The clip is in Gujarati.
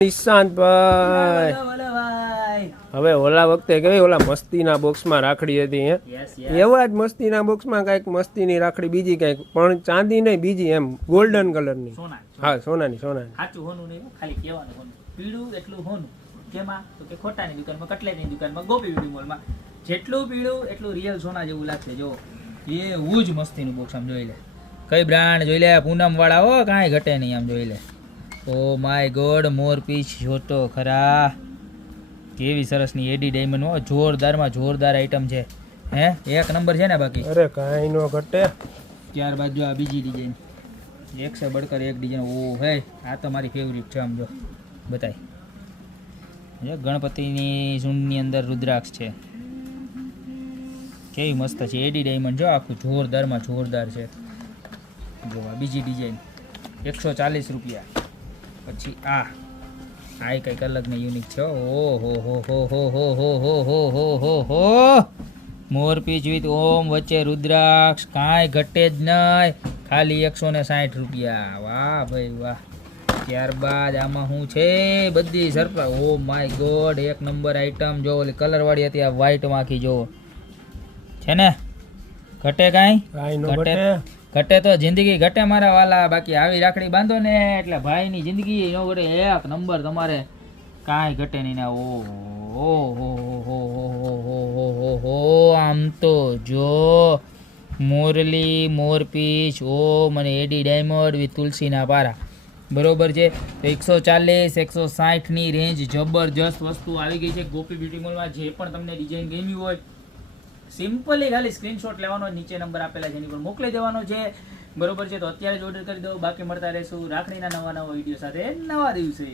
નિશાંતભાઈ હવે ઓલા વખતે કેવી ઓલા મસ્તીના બોક્સમાં રાખડી હતી એવા જ મસ્તીના બોક્સમાં કઈક મસ્તીની રાખડી બીજી કઈક પણ ચાંદી નહીં બીજી એમ ગોલ્ડન કલરની હા સોનાની સાચું હોનું નહીં ખાલી કહેવાનું હોનું પીળું એટલું હોનું કેમાં તો કે ખોટાની દુકાનમાં કટલેની દુકાનમાં ગોપી બ્યુટી મોલમાં જેટલું પીળું એટલું રિયલ સોના જેવું લાગશે જો એવું જ મસ્તીનું બોક્સ આમ જોઈ લે કઈ બ્રાન્ડ જોઈ લે પૂનમ વાળા હો કાંઈ ઘટે નહીં આમ જોઈ લે ઓ માય ગોડ મોર પીચ જોતો ખરા કેવી સરસની એડી ડાયમંડ હો જોરદારમાં જોરદાર આઈટમ છે હે એક નંબર છે ને બાકી અરે કાંઈ નો ઘટે ત્યારબાદ જો આ બીજી ડિઝાઇન એક સે બડકર એક ડિઝાઇન ઓ હે આ તો મારી ફેવરિટ છે આમ જો બતાય ગણપતિની સૂંઢની અંદર રુદ્રાક્ષ છે કેવી મસ્ત છે એડી ડાયમંડ જો આખું જોરદારમાં જોરદાર છે જો આ બીજી ડિઝાઇન 140 રૂપિયા પછી આ કંઈક અલગ ને યુનિક છે ઓ હો હો હો હો હો હો હો હો હો હો હો મોરપીચ વિથ ઓમ વચ્ચે રુદ્રાક્ષ કાંઈ ઘટે જ નહીં ખાલી 160 રૂપિયા વાહ ભાઈ વાહ ત્યારબાદ આમાં શું છે બધી સરપ્રાઈઝ ઓ માય ગોડ એક નંબર આઈટમ જો ઓલી કલર વાળી હતી આ વ્હાઈટ માંથી જો છે ને ઘટે કાંઈ ઘટે તો જિંદગી ઘટે મારા વાલા બાકી આવી રાખડી બાંધો ને એટલે ભાઈની જિંદગી નો ઘટે એક નંબર તમારે કાંઈ ઘટે નહીં ને ઓ હો હો હો હો હો આમ તો જો મોરલી મોરપીચ ઓ મને એડી ડાયમંડ વિથ તુલસીના પારા બરોબર છે તો 140 160 ની રેન્જ જબરજસ્ત વસ્તુ આવી ગઈ છે ગોપી બ્યુટી મોલમાં જે પણ તમને ડિઝાઇન ગમી હોય સિમ્પલી ખાલી સ્ક્રીનશોટ લેવાનો નીચે નંબર આપેલા છે એની પર મોકલી દેવાનો છે બરોબર છે તો અત્યારે જ ઓર્ડર કરી દો બાકી મળતા રહેશું રાખડીના નવા વિડીયો સાથે નવા દિવસે